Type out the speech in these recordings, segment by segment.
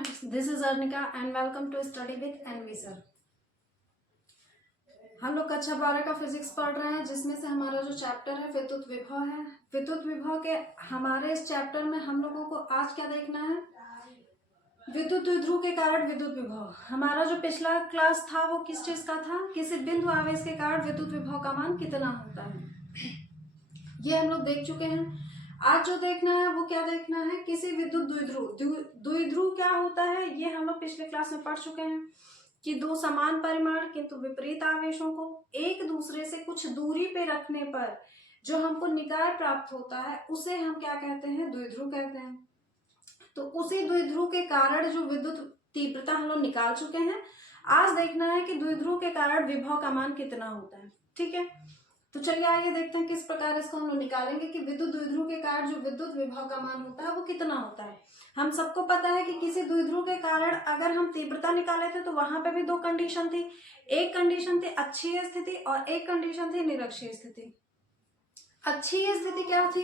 friends, this is Arnika and welcome to Study with NV sir। हम लोग कक्षा 12 का फिजिक्स पढ़ रहे हैं, जिसमें से हमारा जो चैप्टर है विद्युत विभव है। विद्युत विभव के हमारे इस चैप्टर में हम लोगों को आज क्या देखना है, विद्युत द्विध्रुव के कारण विद्युत विभव। हमारा जो पिछला क्लास था वो किस चीज का था, किसी बिंदु आवेश के कारण विद्युत विभव का मान कितना होता है, ये हम लोग देख चुके हैं। आज जो देखना है वो क्या देखना है, किसी विद्युत द्विध्रुव। द्विध्रुव क्या होता है ये हम लोग पिछले क्लास में पढ़ चुके हैं कि दो समान परिमाण किंतु विपरीत आवेशों को एक दूसरे से कुछ दूरी पे रखने पर जो हमको निकाय प्राप्त होता है उसे हम क्या कहते हैं, द्विध्रुव कहते हैं। तो उसी द्विध्रुव के कारण जो विद्युत तीव्रता हम लोग निकाल चुके हैं, आज देखना है कि द्विध्रुव के कारण विभव का मान कितना होता है। ठीक है, तो चलिए आइए देखते हैं किस प्रकार इसको हम लोग निकालेंगे कि विद्युत द्विध्रुव के कारण जो विद्युत विभव का मान होता है वो कितना होता है। हम सबको पता है कि किसी द्विध्रुव के कारण अगर हम तीव्रता निकाले थे तो वहां पे भी दो कंडीशन थी। एक कंडीशन थी अक्षीय स्थिति और एक कंडीशन थी निरक्षीय स्थिति। अक्षीय स्थिति क्या थी,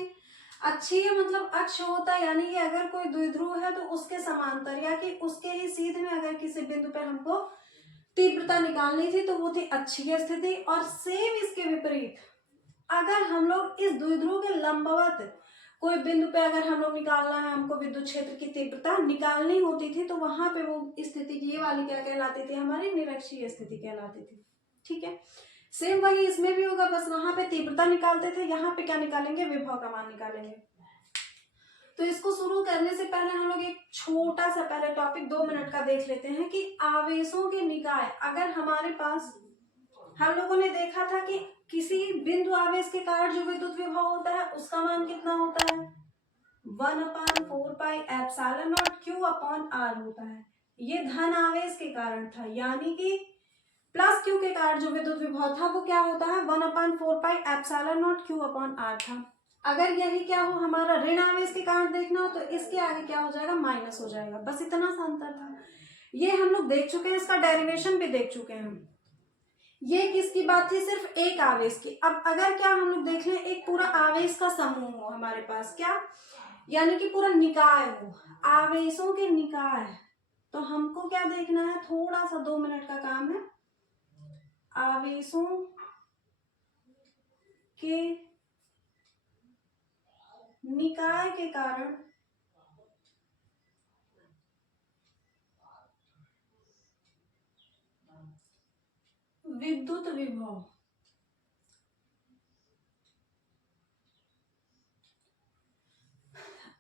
अक्षीय मतलब अक्ष होता है, यानी कि अगर कोई द्विध्रुव है तो उसके समांतर या कि उसके ही सीध में अगर किसी बिंदु पर हमको तीव्रता निकालनी थी तो वो थी अक्षीय स्थिति। और सेम इसके विपरीत अगर हम लोग इस द्विध्रुव के लंबवत कोई बिंदु पे अगर हम लोग निकालना है, हमको विद्युत क्षेत्र की तीव्रता निकालनी होती थी तो वहां पे वो स्थिति ये वाली क्या कहलाती थी, हमारी निरक्षीय स्थिति कहलाती थी। ठीक है, सेम वही इसमें भी होगा, बस वहां पे तीव्रता निकालते थे, यहाँ पे क्या निकालेंगे, विभव का मान निकालेंगे। तो इसको शुरू करने से पहले हम लोग एक छोटा सा पहले टॉपिक 2 मिनट का देख लेते हैं कि आवेशों के निकाय। अगर हमारे पास हम लोगों ने देखा था कि किसी बिंदु आवेश के कारण जो विद्युत विभव होता है उसका मान कितना होता है, 1/4πε0 Q/R होता है। ये धन आवेश के कारण था, यानी कि प्लस Q के कारण जो विद्युत विभव था वो क्या होता है, 1/4πε0 Q/R था। अगर यही क्या हो हमारा ऋण आवेश के कारण देखना हो तो इसके आगे क्या हो जाएगा, माइनस हो जाएगा। बस इतना सा अंतर था, ये हम लोग देख चुके हैं, इसका डेरिवेशन भी देख चुके हैं। ये किसकी बात थी, सिर्फ एक आवेश की। अब अगर क्या हम लोग देख लें, एक पूरा आवेश का समूह हो हमारे पास, क्या यानी कि पूरा निकाय हो, आवेशों के निकाय, तो हमको क्या देखना है, थोड़ा सा 2 मिनट का काम है। आवेशों के निकाय के कारण विद्युत विभव।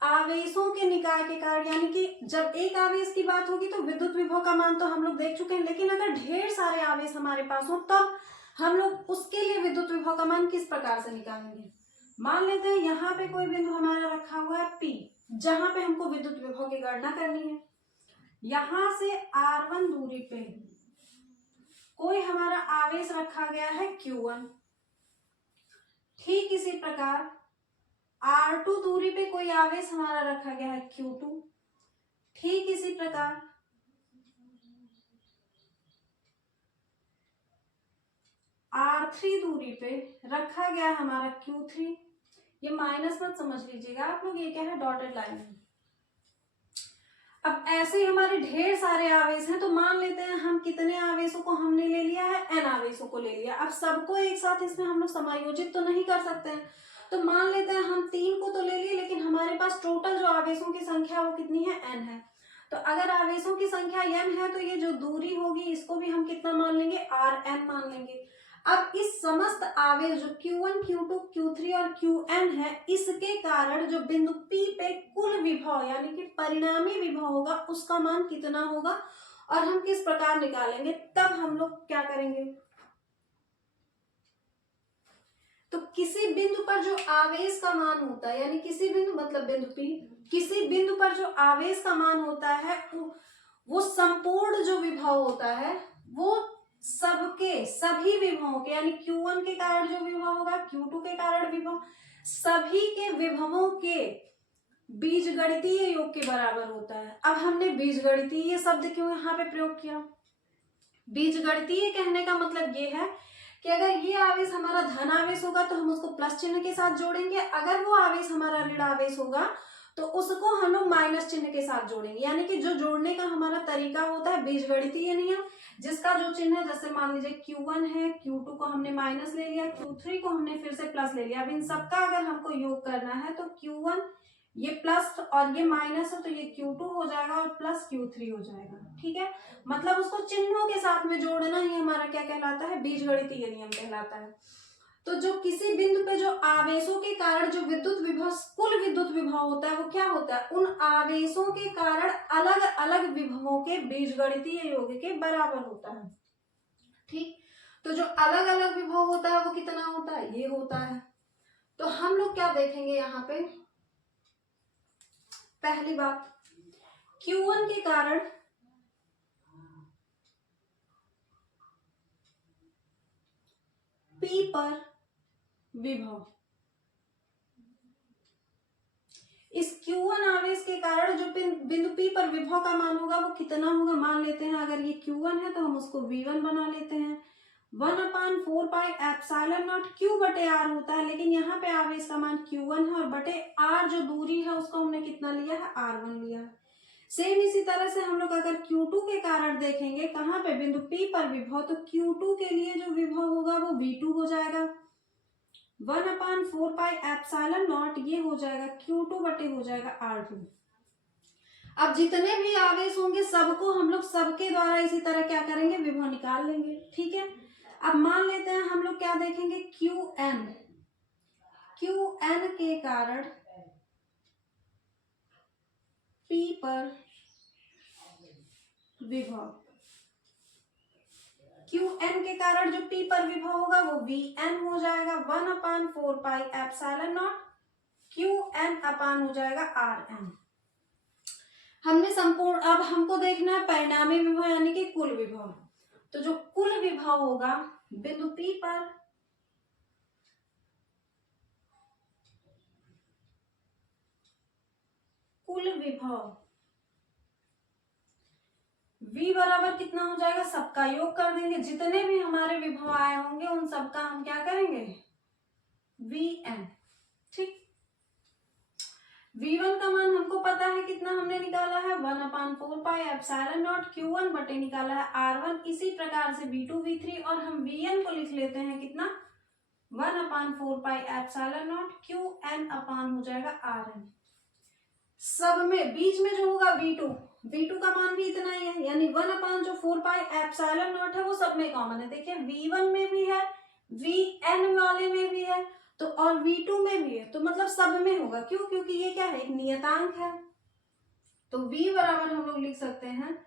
आवेशों के निकाय के कारण, यानी कि जब एक आवेश की बात होगी तो विद्युत विभव का मान तो हम लोग देख चुके हैं, लेकिन अगर ढेर सारे आवेश हमारे पास हो तब हम लोग उसके लिए विद्युत विभव का मान किस प्रकार से निकालेंगे। मान लेते हैं यहाँ पे कोई बिंदु हमारा रखा हुआ है P, जहां पे हमको विद्युत विभव की गणना करनी है। यहां से R1 दूरी पे कोई हमारा आवेश रखा गया है Q1। ठीक इसी प्रकार R2 दूरी पे कोई आवेश हमारा रखा गया है Q2। ठीक इसी प्रकार R3 दूरी पे रखा गया हमारा Q3। ये माइनस मत समझ लीजिएगा आप लोग, ये क्या है, डॉटेड लाइन है। अब ऐसे ही हमारे ढेर सारे आवेश हैं, तो मान लेते हैं हम कितने आवेशों को हमने ले लिया है, n आवेशों को ले लिया। अब सबको एक साथ इसमें हम लोग समायोजित तो नहीं कर सकते हैं, तो मान लेते हैं हम 3 को तो ले लिए, लेकिन हमारे पास टोटल जो आवेशों की संख्या वो कितनी है, n है। तो अगर आवेशों की संख्या n है तो ये जो दूरी होगी इसको भी हम कितना मान लेंगे, Rn मान लेंगे। अब इस समस्त आवेश जो Q1, Q2, Q3 और Qn है, इसके कारण जो बिंदु P पे कुल विभव यानी कि परिणामी विभव होगा उसका मान कितना होगा और हम किस प्रकार निकालेंगे, तब हम लोग क्या करेंगे। तो किसी बिंदु पर जो आवेश का मान होता है, यानी किसी बिंदु मतलब बिंदु P, किसी बिंदु पर जो आवेश का मान होता है वो संपूर्ण जो विभव होता है वो सबके सभी विभवों के, यानी Q1 के कारण जो विभव होगा, Q2 के कारण विभव, सभी के विभवों के बीजगणितीय योग के बराबर होता है। अब हमने बीजगणितीय शब्द क्यों यहाँ पे प्रयोग किया, बीजगणितीय कहने का मतलब ये है कि अगर ये आवेश हमारा धन आवेश होगा तो हम उसको प्लस चिन्ह के साथ जोड़ेंगे, अगर वो आवेश हमारा ऋण आवेश होगा तो उसको हम लोग माइनस चिन्ह के साथ जोड़ेंगे, यानी कि जो जोड़ने का हमारा तरीका होता है बीजगणितीय नियम, जिसका जो चिन्ह है, जैसे मान लीजिए Q1 है, Q2 को हमने माइनस ले लिया, Q3 को हमने फिर से प्लस ले लिया। अब इन सबका अगर हमको योग करना है तो Q1 ये प्लस और ये माइनस है तो ये Q2 हो जाएगा और प्लस Q3 हो जाएगा। ठीक है, मतलब उसको चिन्हों के साथ में जोड़ना ही हमारा क्या कहलाता है, बीजगणितीय नियम कहलाता है। तो जो किसी बिंदु पे जो आवेशों के कारण जो विद्युत विभव, कुल विद्युत विभव होता है वो क्या होता है, उन आवेशों के कारण अलग अलग विभवों के बीजगणितीय योग के बराबर होता है। ठीक, तो जो अलग अलग विभव होता है वो कितना होता है, ये होता है। तो हम लोग क्या देखेंगे यहाँ पे, पहली बात Q1 के कारण P पर विभव, इस Q1 आवेश के कारण जो बिंदु P पर विभव का मान होगा वो कितना होगा, मान लेते हैं अगर ये Q1 है तो हम उसको V1 बना लेते हैं। 1/4πε0 Q बटे R होता है, लेकिन यहाँ पे आवेश का मान Q1 है और बटे R जो दूरी है उसको हमने कितना लिया है, R1 लिया है। सेम इसी तरह से हम लोग अगर Q2 के कारण देखेंगे, कहाँ पे, बिंदु P पर विभव, तो Q2 के लिए जो विभव होगा वो V2 हो जाएगा। 1/4πε0 ये हो जाएगा Q2 बटे हो जाएगा R2। अब जितने भी आवेश होंगे सबको हम लोग सबके द्वारा इसी तरह क्या करेंगे, विभव निकाल लेंगे। ठीक है, अब मान लेते हैं हम लोग क्या देखेंगे, Qn के कारण P पर विभव, Qn के कारण जो P पर विभव होगा वो Vn हो जाएगा। 1/4πε0 Qn अपान हो जाएगा Rn। हमने संपूर्ण, अब हमको देखना है परिणामी विभव यानी कि कुल विभव। तो जो कुल विभव होगा बिंदु P पर, कुल विभव V बराबर कितना हो जाएगा, सबका योग कर देंगे, जितने भी हमारे विभव आए होंगे उन सबका हम क्या करेंगे, Vn। ठीक, V1 का मान हमको पता है कितना हमने निकाला है, 1/4πε0 Q1 बटे निकाला है R1। इसी प्रकार से V2 V3 और हम Vn को लिख लेते हैं कितना, 1/4πε0 Qn अपान हो जाएगा Rn। सब में बीच में जो होगा V2 का मान भी इतना ही है, यानी 1/4πε0 है वो सब में कॉमन है। देखिए V1 में भी है, Vn वाले में भी है, तो और V2 में भी है, तो मतलब सब में होगा। क्यों, क्योंकि ये क्या है, एक नियतांक है। तो V बराबर हम लोग लिख सकते हैं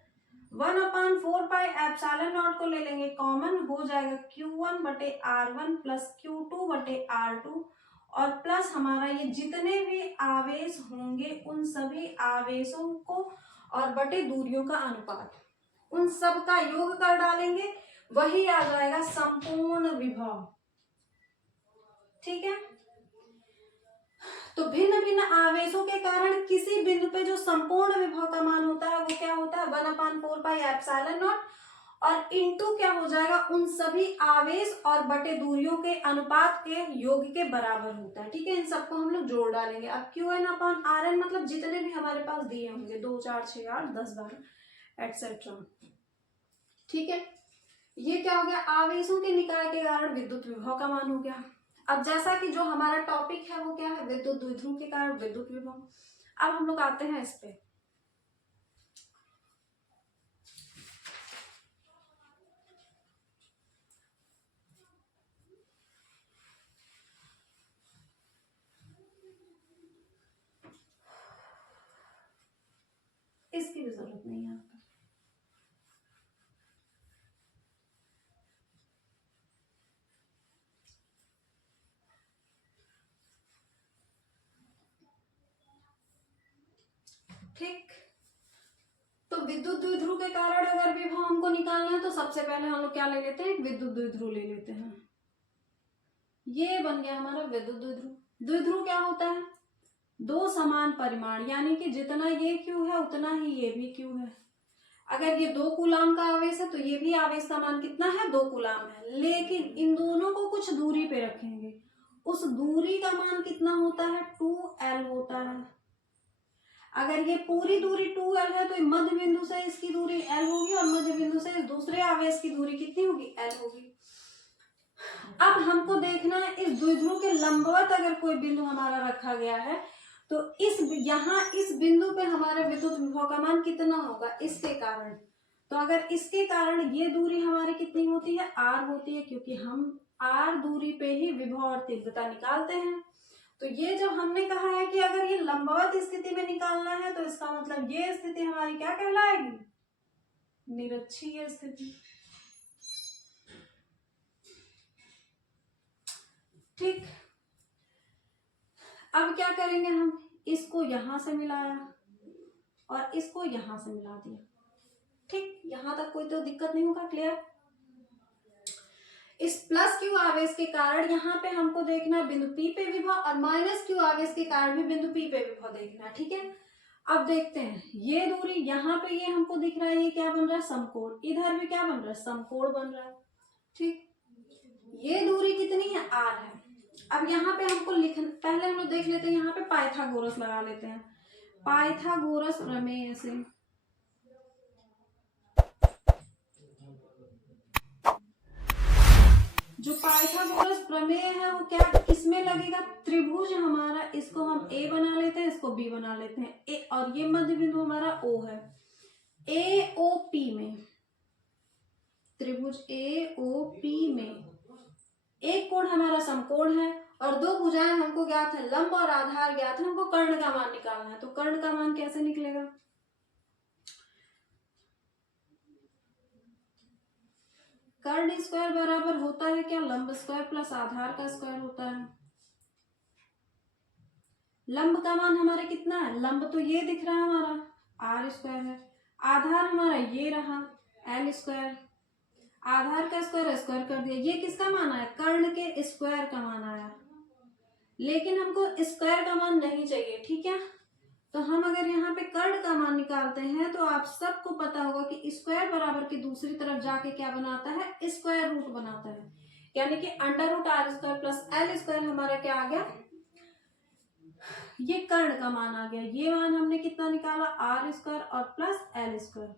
1/4πε0 को ले लेंगे कॉमन, हो जाएगा Q1 बटे R1 प्लस Q2 बटे R2 और प्लस हमारा ये जितने भी आवेश होंगे उन सभी आवेशों को और बटे दूरियों का अनुपात, उन सब का योग कर डालेंगे, वही आ जाएगा संपूर्ण विभव। ठीक है, तो भिन्न भिन्न आवेशों के कारण किसी बिंदु पे जो संपूर्ण विभव का मान होता है वो क्या होता है, 1/4πε0 और इंटू क्या हो जाएगा, उन सभी आवेश और बटे दूरियों के अनुपात के योग के बराबर होता है। ठीक है, इन सबको हम लोग जोड़ डालेंगे। अब Qn अपॉन Rn मतलब जितने भी हमारे पास दिए होंगे 2 4 6 8 10 12 एटसेट्रा। ठीक है, ये क्या हो गया, आवेशों के निकाय के कारण विद्युत विभव का मान हो गया। अब जैसा कि जो हमारा टॉपिक है वो क्या है, विद्युत द्विध्रुव के कारण विद्युत विभव। अब हम लोग आते हैं इस पे, इसकी भी जरूरत नहीं है। ठीक, तो विद्युत द्विध्रुव के कारण अगर विभव हमको निकालना है तो सबसे पहले हम लोग क्या ले लेते हैं, विद्युत द्विध्रुव ले लेते हैं। ये बन गया हमारा विद्युत द्विध्रुव। द्विध्रुव क्या होता है, दो समान परिमाण, यानी कि जितना ये Q है उतना ही ये भी Q है। अगर ये 2 कूलाम का आवेश है तो ये भी आवेश का मान कितना है, 2 कूलाम है, लेकिन इन दोनों को कुछ दूरी पे रखेंगे, उस दूरी का मान कितना होता है, 2L होता है। अगर ये पूरी दूरी 2l है तो मध्य बिंदु से इसकी दूरी l होगी और मध्य बिंदु से इस दूसरे आवेश की दूरी कितनी होगी, l होगी। अब हमको देखना है इस द्विध्रुव के लंबवत अगर कोई बिंदु हमारा रखा गया है तो इस बिंदु पे हमारे विद्युत विभव का मान कितना होगा इसके कारण। तो अगर इसके कारण ये दूरी हमारी कितनी होती है, r होती है, क्योंकि हम r दूरी पे ही विभव और तीव्रता निकालते हैं। तो ये जब हमने कहा है कि अगर ये लंबवत स्थिति में निकालना है तो इसका मतलब ये स्थिति हमारी क्या कहलाएगी, निरक्षीय स्थिति। ठीक, अब क्या करेंगे, हम इसको यहां से मिलाया और इसको यहां से मिला दिया। ठीक, यहां तक कोई तो दिक्कत नहीं होगा, क्लियर। इस प्लस क्यू आवेश के कारण यहाँ पे हमको देखना बिंदु P पे विभव और माइनस क्यू आवेश के कारण भी बिंदु P पे विभव देखना, ठीक है। अब देखते हैं ये दूरी यहाँ पे ये हमको दिख रहा है, ये क्या बन रहा है, समकोण। इधर भी क्या बन रहा है, समकोण बन रहा है। ठीक, ये दूरी कितनी है, r है। अब यहाँ पे हमको पहले हम लोग देख लेते हैं, यहाँ पे पाइथागोरस लगा लेते हैं। पाइथागोरस प्रमेय से जो पाइथागोरस प्रमेय है वो क्या किसमें लगेगा, त्रिभुज हमारा, इसको हम A बना लेते हैं, इसको B बना लेते हैं, A और ये मध्य बिंदु हमारा O है। AOP में, त्रिभुज AOP में एक कोण हमारा समकोण है और दो भुजाएं हमको ज्ञात है, लंब और आधार ज्ञात है, हमको कर्ण का मान निकालना है। तो कर्ण का मान कैसे निकलेगा, कर्ण स्क्वायर बराबर होता है क्या, लंब स्क्वायर प्लस आधार का स्क्वायर होता है। लंब का मान हमारे कितना है, लंब तो ये दिख रहा है हमारा r स्क्वायर है, आधार हमारा ये रहा l स्क्वायर, आधार का स्क्वायर स्क्वायर कर दिया, ये किसका मान आया, कर्ण के स्क्वायर का मान आया। लेकिन हमको स्क्वायर का मान नहीं चाहिए, ठीक है। तो हम अगर यहाँ पे कर्ण का मान निकालते हैं तो आप सबको पता होगा कि स्क्वायर बराबर की दूसरी तरफ जाके क्या बनाता है, स्क्वायर रूट बनाता है, यानी कि under root r square plus l square हमारा क्या आ गया, ये कर्ण का मान आ गया। ये मान हमने कितना निकाला, r स्क्वायर और प्लस l स्क्वायर।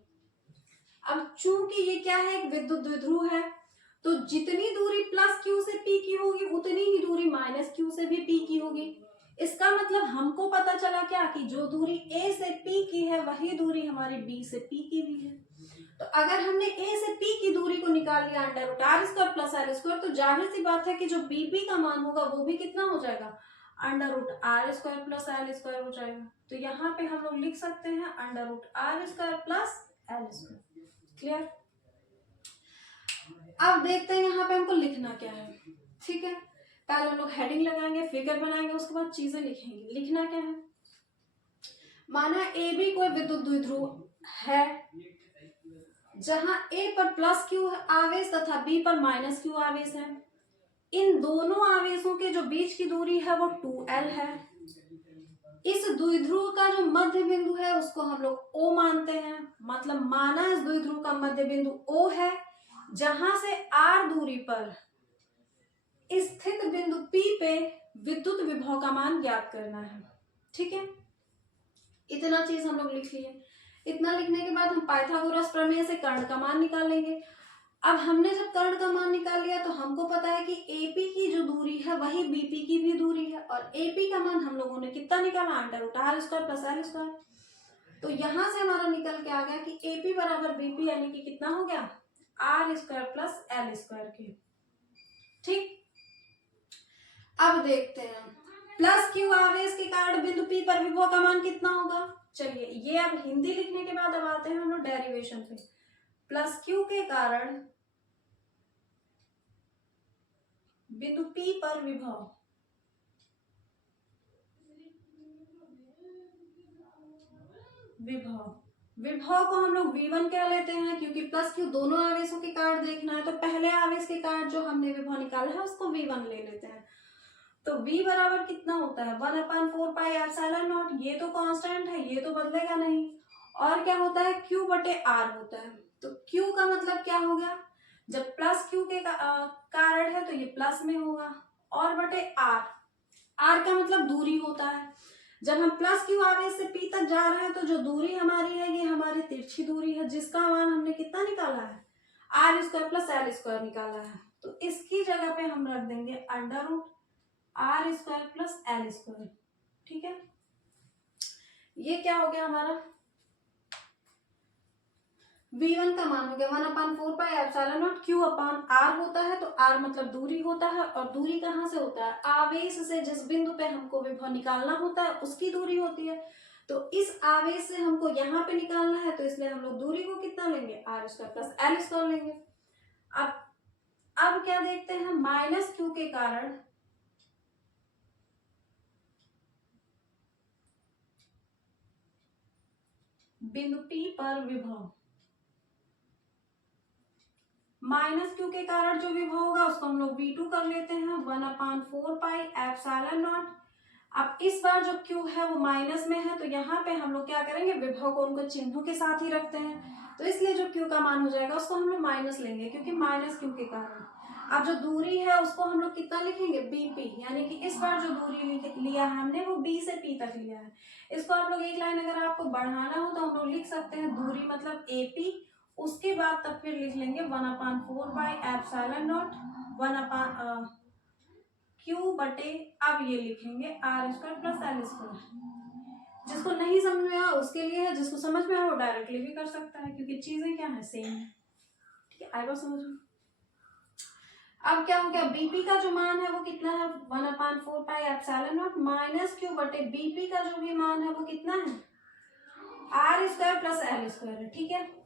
अब चूंकि ये क्या है, एक विद्युत द्विध्रुव है, तो जितनी दूरी प्लस क्यू से p की होगी उतनी ही दूरी माइनस क्यू से भी p की होगी। इसका मतलब हमको पता चला क्या कि जो दूरी a से p की है वही दूरी हमारी b से p की भी है। तो अगर हमने a से p की दूरी को निकाल लिया under root r square plus l square, तो जाहिर सी बात है कि जो bp का मान होगा वो भी कितना हो जाएगा, under root r square plus l square हो जाएगा। तो यहाँ पे हम लोग लिख सकते हैं under root r square plus l square. Clear. अब देखते हैं यहाँ पे हमको लिखना क्या है, ठीक है। पहले हम लोग हेडिंग लगाएंगे, फिगर बनाएंगे, उसके बाद चीजें लिखेंगे। लिखना क्या है, माना ए बी कोई विद्युत द्विध्रुव है जहां ए पर प्लस क्यू आवेश तथा बी पर माइनस क्यू आवेश है। इन दोनों आवेशों के जो बीच की दूरी है वो 2l है। इस द्विध्रुव का जो मध्य बिंदु है उसको हम लोग O मानते हैं, मतलब माना इस द्विध्रुव का मध्य बिंदु O है, जहां से r दूरी पर स्थित बिंदु P पे विद्युत विभव का मान ज्ञात करना है। ठीक है, इतना चीज हम लोग लिख लिए। इतना लिखने के बाद हम पाइथागोरस प्रमेय से कर्ण का मान निकाल लेंगे। अब हमने जब कर्ण का मान निकाल लिया तो हमको पता है कि AP की जो दूरी है वही BP की भी दूरी है, और AP का मान हम लोगों ने कितना निकाला, under root r square plus l square. तो यहां से हमारा निकल के आ गया कि AP बराबर BP, यानी कि कितना हो गया, r square plus l square के। ठीक, अब देखते हैं प्लस क्यू आवेश के कारण बिंदु P पर विभव का मान कितना होगा। चलिए ये अब हिंदी लिखने के बाद अब आते हैं हम लोग डेरिवेशन पे। प्लस क्यू के कारण बिंदु P पर विभव, विभव को हम लोग V1 कह लेते हैं, क्योंकि प्लस क्यू दोनों आवेशों के कारण देखना है, तो पहले आवेश के कारण जो हमने विभव निकाला है उसको V1 ले लेते हैं। तो V बराबर कितना होता है, 1/4 पाई एप्सिलॉन नॉट। ये तो कांस्टेंट है, ये तो बदलेगा नहीं। और क्या होता है, Q बटे R होता है। तो Q का मतलब क्या हो गया, जब प्लस Q के कारण है तो ये प्लस में होगा, और बटे R, R का मतलब दूरी होता है। जब हम प्लस क्यू आवेश से पी तक जा रहे हैं तो जो दूरी हमारी है ये हमारी तिरछी दूरी है, जिसका मान हमने कितना निकाला है, R square plus L square निकाला है। तो इसकी जगह पे हम रख देंगे under root R square plus L square. ठीक है, ये क्या हो गया हमारा, V1 का मान हो गया 1/4 पाई एप्सिलॉन नॉट Q अपान R होता है, तो R मतलब दूरी होता है, और दूरी कहाँ से होता है, आवेश से जिस बिंदु पे हमको विभव निकालना होता है उसकी दूरी होती है। तो इस आवेश से हमको यहाँ पे निकालना है, तो इसलिए हम लोग दूरी को कितना लेंगे, R square plus L square लेंगे। अब क्या देखते हैं, माइनस Q के कारण बिंदु P पर विभव, माइनस Q के कारण जो विभव होगा उसको हम लोग V2 कर लेते हैं 1/4 पाई एप्सिलॉन नॉट। अब इस बार जो Q है वो माइनस में है, तो यहाँ पे हम लोग क्या करेंगे, विभव को उनको चिन्हों के साथ ही रखते हैं, तो इसलिए जो Q का मान हो जाएगा उसको हम लोग माइनस लेंगे, क्योंकि माइनस Q के कारण। अब जो दूरी है उसको हम लोग कितना लिखेंगे, BP, यानी कि इस बार जो दूरी लिया है हमने वो B से P तक लिया है। इसको आप लोग एक लाइन अगर आपको बढ़ाना हो तो हम लोग लिख सकते हैं दूरी मतलब AP, उसके बाद तब फिर लिख लेंगे 1/4 पाई एप्सिलॉन नॉट 1 Q बटे, अब ये लिखेंगे R square plus L square. जिसको नहीं समझ में आया उसके लिए है, जिसको समझ में आया वो डायरेक्टली भी कर सकता है, क्योंकि चीजें क्या है, सेम है। ठीक है, आई बात समझ में। अब क्या हो गया, बीपी का जो मान है वो कितना है, 1/4 pi epsilon naught minus Q बटे बीपी का जो भी मान है वो कितना है, R square plus L square है। ठीक है,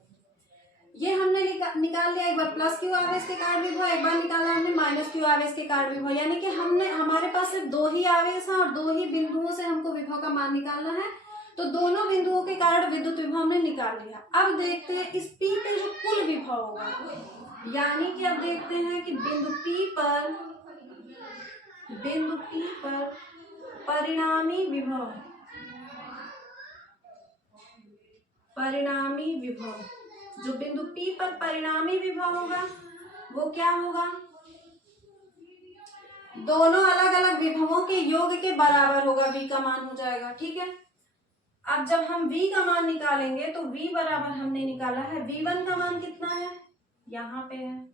ये हमने निकाल लिया, एक बार प्लस Q आवेश के कारण विभव, एक बार निकाला हमने माइनस Q आवेश के कारण विभव, यानी कि हमारे पास सिर्फ दो ही आवेश हैं और दो ही बिंदुओं से हमको विभव का मान निकालना है, तो दोनों बिंदुओं के कारण विद्युत विभव हमने निकाल लिया। अब देखते हैं इस P पे जो कुल विभव होगा, यानी कि अब देखते हैं कि बिंदु P पर परिणामी विभव, जो बिंदु P पर परिणामी विभव होगा वो क्या होगा, दोनों अलग अलग विभवों के योग के बराबर होगा, V का मान हो जाएगा। ठीक है, अब जब हम V का मान निकालेंगे तो V बराबर हमने निकाला है, V1 का मान कितना है, यहाँ पे है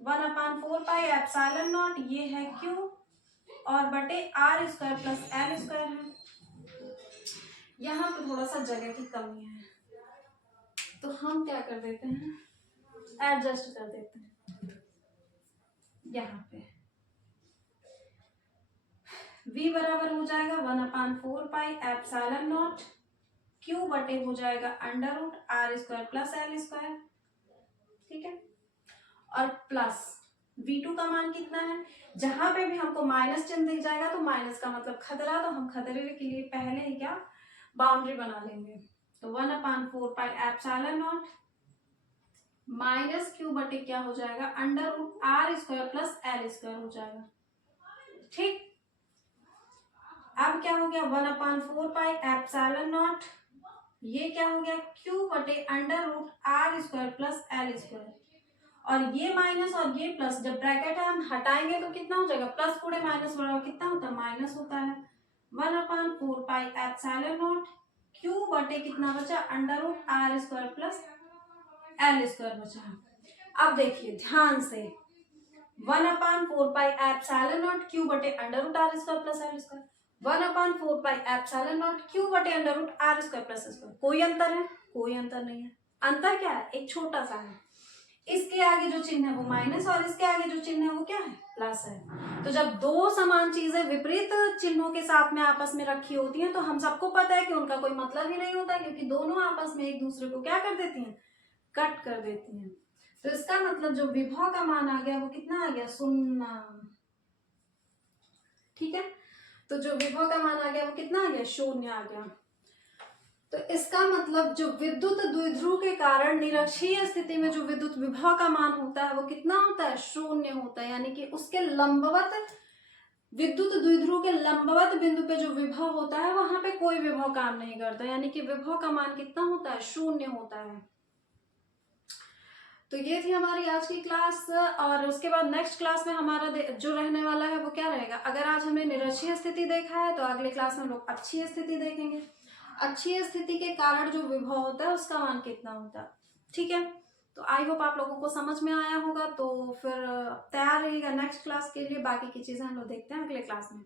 1/4 पाई एप्सिलॉन नॉट, ये है Q, और बटे R square plus L square है। यहाँ पे थोड़ा सा जगह की कमी है, तो हम क्या कर देते हैं, एडजस्ट कर देते हैं। यहाँ पे V बराबर हो जाएगा 1/4 पाई एप्सिलॉन नॉट, Q बटे हो जाएगा under root R square plus L square. ठीक है, और प्लस V2 का मान कितना है, जहां पे भी हमको माइनस चिन्ह दिख जाएगा तो माइनस का मतलब खतरा, तो हम खतरे के लिए पहले ही क्या बाउंड्री बना लेंगे, तो 1/4 pi epsilon naught minus Q बटे क्या हो जाएगा, under root R square plus L square हो जाएगा। ठीक, अब क्या हो गया 1/4 पाई एप्सिलॉन नॉट, ये क्या हो गया Q बटे under root R square plus L square, और ये माइनस और ये प्लस, जब ब्रैकेट है हम हटाएंगे तो कितना हो जाएगा, प्लस पूरे माइनस बराबर कितना होता है, माइनस होता है। 1/4 पाई एप्सिलॉन नॉट Q बटे कितना बचा, under root R square plus L square बचा। अब देखिए ध्यान से, 1/4 पाई एप्सिलॉन नॉट Q बटे under root R square plus L square, 1/4 pi epsilon naught Q बटे under root R square plus square, कोई अंतर है, कोई अंतर नहीं है। अंतर क्या है, एक छोटा सा है, इसके आगे जो चिन्ह है वो माइनस और इसके आगे जो चिन्ह है वो क्या है, प्लस है। तो जब दो समान चीजें विपरीत चिन्हों के साथ में आपस में रखी होती हैं तो हम सबको पता है कि उनका कोई मतलब ही नहीं होता, क्योंकि दोनों आपस में एक दूसरे को क्या कर देती हैं, कट कर देती हैं। तो इसका मतलब जो विभव का मान आ गया वो कितना आ गया, 0। ठीक है, तो जो विभव का मान आ गया वो कितना आ गया, 0 आ गया। तो इसका मतलब जो विद्युत द्विध्रुव के कारण निरक्षीय स्थिति में जो विद्युत विभव का मान होता है वो कितना होता है, 0 होता है, यानी कि उसके लंबवत, विद्युत द्विध्रुव के लंबवत बिंदु पे जो विभव होता है वहां पे कोई विभव काम नहीं करता, यानी कि विभव का मान कितना होता है, 0 होता है। तो ये थी हमारी आज की क्लास। और उसके बाद नेक्स्ट क्लास में हमारा जो रहने वाला है वो क्या रहेगा। अगर आज हमने निरक्षीय स्थिति देखा है तो अगले क्लास में हम लोग अक्षीय स्थिति देखेंगे। अक्षीय स्थिति के कारण जो विभव होता है उसका मान कितना होता है। ठीक है, तो आई होप आप लोगों को समझ में आया होगा। तो फिर तैयार रहिएगा नेक्स्ट क्लास के लिए। बाकी की चीजें हम लोग देखते हैं अगले क्लास में।